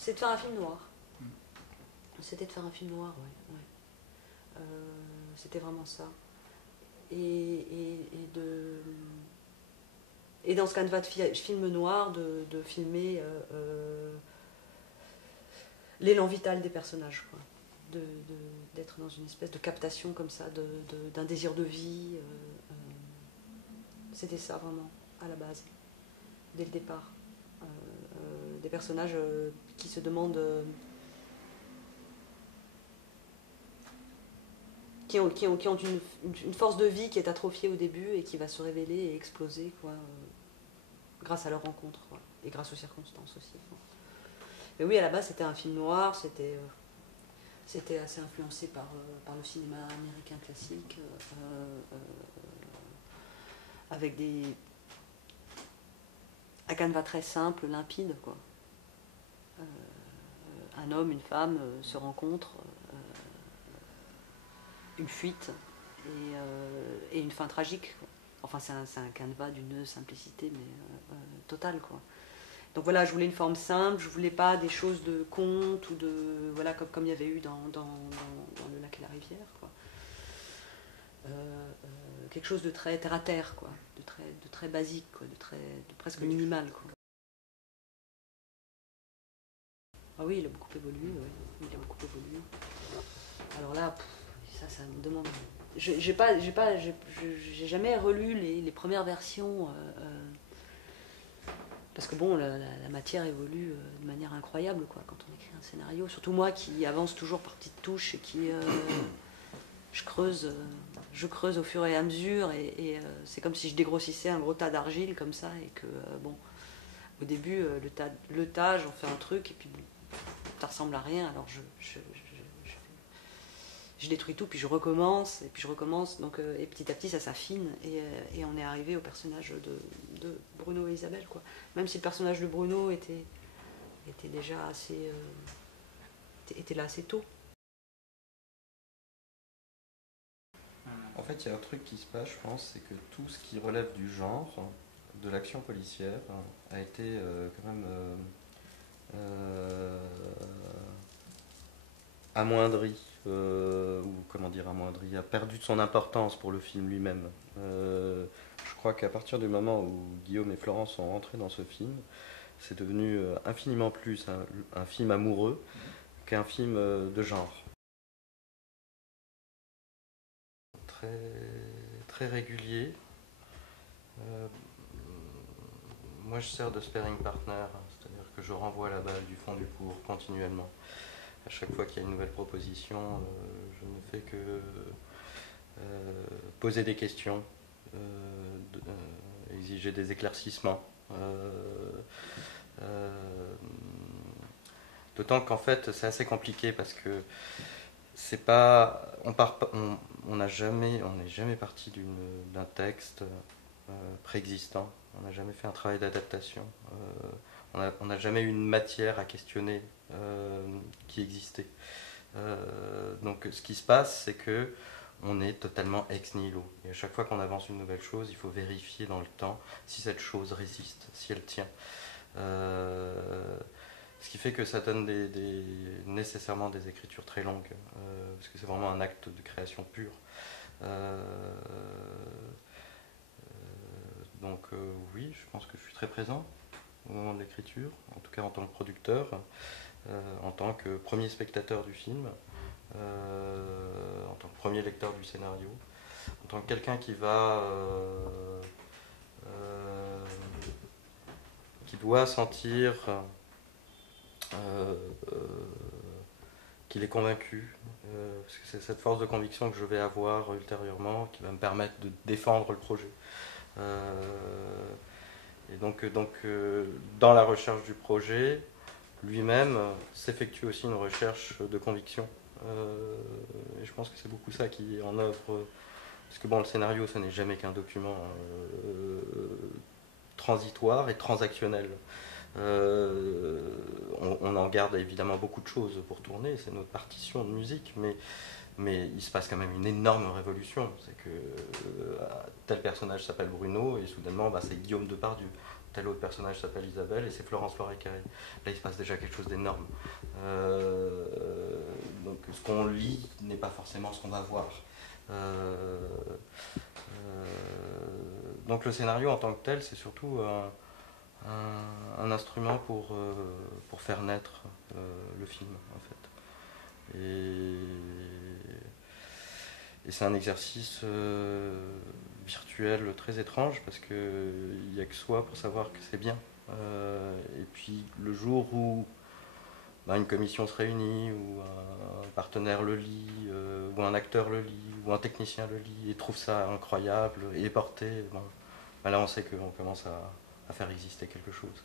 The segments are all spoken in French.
C'est de faire un film noir. C'était de faire un film noir, ouais. C'était vraiment ça. Et dans ce canevas de film noir, de filmer l'élan vital des personnages, quoi. D'être dans une espèce de captation comme ça, d'un désir de vie. C'était ça vraiment, à la base, dès le départ. Des personnages qui se demandent... qui ont une force de vie qui est atrophiée au début et qui va se révéler et exploser, quoi, grâce à leur rencontre, quoi, et grâce aux circonstances aussi. Mais oui, à la base, c'était un film noir, c'était assez influencé par le cinéma américain classique, avec un canevas très simple, limpide, quoi. Un homme, une femme se rencontrent, une fuite et une fin tragique, quoi. Enfin, c'est un canevas d'une simplicité, mais totale, quoi. Donc voilà, je voulais une forme simple, je voulais pas des choses de conte ou de... Voilà, comme il y avait eu dans Le Lac et la Rivière, quoi. Quelque chose de très terre à terre, quoi, de très basique, quoi, de presque minimal, quoi. Ah oui, il a beaucoup évolué, ouais. Il a beaucoup évolué. Alors là, ça me demande... J'ai jamais relu les premières versions, parce que bon, la matière évolue de manière incroyable, quoi, quand on écrit un scénario. Surtout moi qui avance toujours par petites touches et qui... je creuse au fur et à mesure, et c'est comme si je dégrossissais un gros tas d'argile comme ça, et que, bon, au début, le tas, j'en fais un truc, et puis ça ressemble à rien, alors je détruis tout, puis je recommence, donc, et petit à petit ça s'affine, et on est arrivé au personnage de Bruno et Isabelle, quoi. Même si le personnage de Bruno était déjà assez... était là assez tôt. En fait, il y a un truc qui se passe, je pense, c'est que tout ce qui relève du genre, de l'action policière, a été quand même amoindri, ou comment dire amoindri, a perdu de son importance pour le film lui-même. Je crois qu'à partir du moment où Guillaume et Florence sont rentrés dans ce film, c'est devenu infiniment plus un film amoureux qu'un film de genre. Très, très régulier. Moi, je sers de sparring partner, c'est-à-dire que je renvoie la balle du fond du court continuellement. À chaque fois qu'il y a une nouvelle proposition, je ne fais que poser des questions, exiger des éclaircissements. D'autant qu'en fait, c'est assez compliqué parce que c'est pas, on n'est jamais parti d'un texte préexistant. On n'a jamais fait un travail d'adaptation. On n'a jamais eu une matière à questionner qui existait. Donc ce qui se passe, c'est que on est totalement ex nihilo. Et à chaque fois qu'on avance une nouvelle chose, il faut vérifier dans le temps si cette chose résiste, si elle tient. Ce qui fait que ça donne nécessairement des écritures très longues, parce que c'est vraiment un acte de création pure. Donc oui, je pense que je suis très présent au moment de l'écriture, en tout cas en tant que producteur, en tant que premier spectateur du film, en tant que premier lecteur du scénario, en tant que quelqu'un qui doit sentir qu'il est convaincu, parce que c'est cette force de conviction que je vais avoir ultérieurement qui va me permettre de défendre le projet. Et donc, dans la recherche du projet, lui-même s'effectue aussi une recherche de conviction. Et je pense que c'est beaucoup ça qui est en œuvre. Parce que bon, le scénario, ce n'est jamais qu'un document transitoire et transactionnel. On en garde évidemment beaucoup de choses pour tourner, c'est notre partition de musique, mais il se passe quand même une énorme révolution. C'est que tel personnage s'appelle Bruno, et soudainement c'est Guillaume Depardieu. Tel autre personnage s'appelle Isabelle, et c'est Florence Lauré-Carré. Là, il se passe déjà quelque chose d'énorme. Donc, ce qu'on lit n'est pas forcément ce qu'on va voir. Donc, le scénario en tant que tel, c'est surtout un instrument pour faire naître le film, en fait. Et c'est un exercice virtuel très étrange, parce qu'il n'y a que soi pour savoir que c'est bien. Et puis le jour où une commission se réunit, ou un partenaire le lit, ou un acteur le lit, ou un technicien le lit, et trouve ça incroyable, et est porté, là on sait qu'on commence à faire exister quelque chose.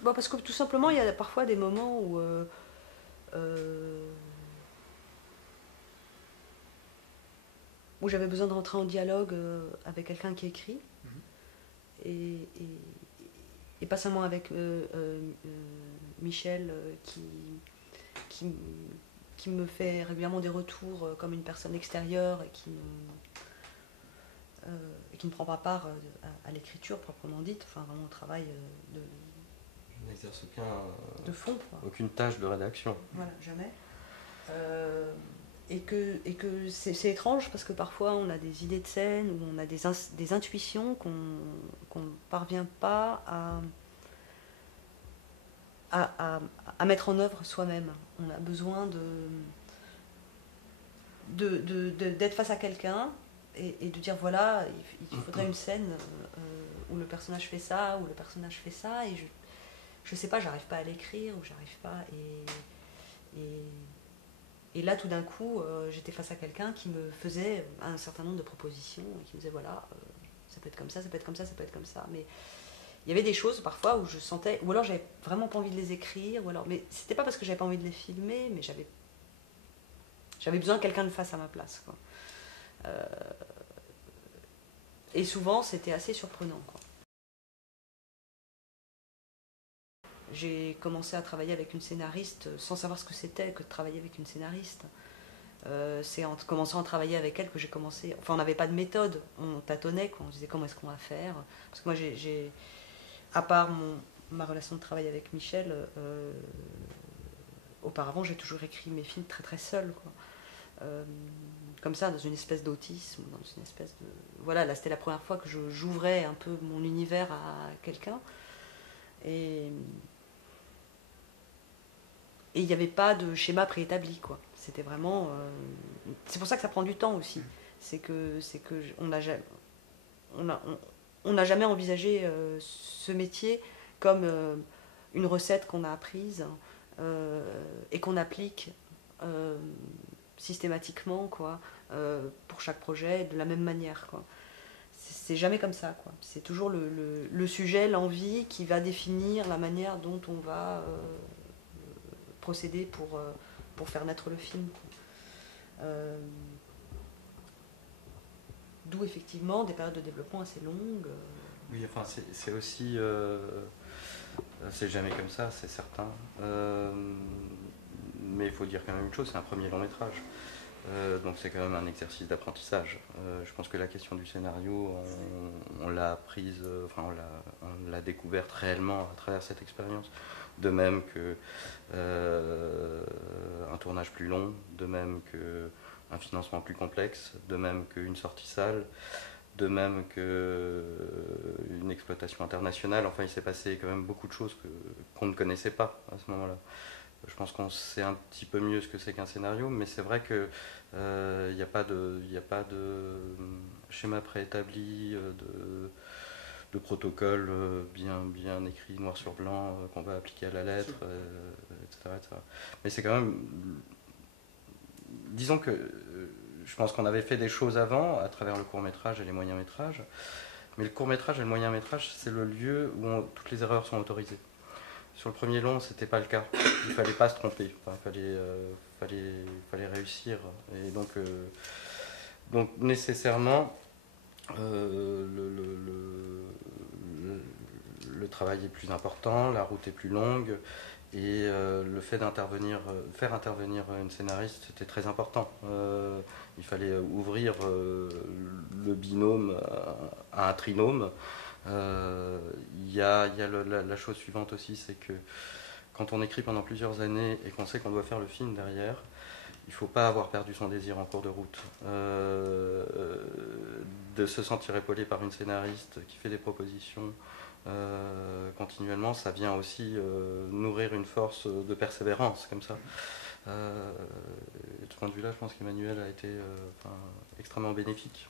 Bon, parce que tout simplement, il y a parfois des moments où j'avais besoin de rentrer en dialogue avec quelqu'un qui écrit, et pas seulement avec Michel qui me fait régulièrement des retours comme une personne extérieure et qui ne prend pas part à l'écriture proprement dite, enfin vraiment au travail Je n'exerce de fond, quoi. Aucune tâche de rédaction. Voilà, jamais. Et que c'est étrange, parce que parfois on a des idées de scène, ou on a des intuitions qu'on ne parvient pas à mettre en œuvre soi-même. On a besoin d'être face à quelqu'un et de dire voilà, il faudrait une scène où le personnage fait ça, ou le personnage fait ça, et je sais pas, j'arrive pas à l'écrire, ou j'arrive pas, et là tout d'un coup j'étais face à quelqu'un qui me faisait un certain nombre de propositions, et qui me disait voilà, ça peut être comme ça, ça peut être comme ça, ça peut être comme ça, mais il y avait des choses parfois où je sentais, ou alors j'avais vraiment pas envie de les écrire, ou alors, mais c'était pas parce que j'avais pas envie de les filmer, mais j'avais besoin que quelqu'un le fasse à ma place, quoi. Et souvent c'était assez surprenant, quoi. J'ai commencé à travailler avec une scénariste sans savoir ce que c'était que de travailler avec une scénariste. C'est en commençant à travailler avec elle que j'ai commencé. Enfin, on n'avait pas de méthode, on tâtonnait, quoi. On se disait comment est-ce qu'on va faire. Parce que moi, à part ma relation de travail avec Michel, auparavant, j'ai toujours écrit mes films très très seul, quoi. Comme ça, dans une espèce d'autisme, dans une espèce de... Voilà, là c'était la première fois que j'ouvrais un peu mon univers à quelqu'un. Et il n'y avait pas de schéma préétabli, quoi. C'était vraiment... c'est pour ça que ça prend du temps aussi. C'est que on n'a jamais envisagé ce métier comme une recette qu'on a apprise et qu'on applique systématiquement, quoi, pour chaque projet, de la même manière, quoi. C'est jamais comme ça, quoi. C'est toujours le sujet, l'envie qui va définir la manière dont on va procéder pour faire naître le film, quoi. D'où effectivement des périodes de développement assez longues. Oui, enfin c'est aussi... c'est jamais comme ça, c'est certain. Mais il faut dire quand même une chose, c'est un premier long métrage. Donc c'est quand même un exercice d'apprentissage. Je pense que la question du scénario, on l'a apprise, on l'a découverte réellement à travers cette expérience. De même que un tournage plus long, de même qu'un financement plus complexe, de même qu'une sortie salle, de même qu'une exploitation internationale. Enfin, il s'est passé quand même beaucoup de choses qu'on ne connaissait pas à ce moment-là. Je pense qu'on sait un petit peu mieux ce que c'est qu'un scénario, mais c'est vrai qu'il n'y a pas de schéma préétabli, de protocole bien écrit noir sur blanc qu'on va appliquer à la lettre, etc., etc. Mais c'est quand même... Disons que je pense qu'on avait fait des choses avant à travers le court-métrage et les moyens-métrages, mais le court-métrage et le moyen-métrage, c'est le lieu où toutes les erreurs sont autorisées. Sur le premier long, c'était pas le cas. Il fallait pas se tromper. Enfin, fallait réussir. Et donc nécessairement, le travail est plus important, la route est plus longue, Et le fait faire intervenir une scénariste, c'était très important. Il fallait ouvrir le binôme à un trinôme. Il y a la chose suivante aussi, c'est que quand on écrit pendant plusieurs années et qu'on sait qu'on doit faire le film derrière, il ne faut pas avoir perdu son désir en cours de route. De se sentir épaulé par une scénariste qui fait des propositions continuellement, ça vient aussi nourrir une force de persévérance comme ça. De ce point de vue-là, je pense qu'Emmanuel a été extrêmement bénéfique.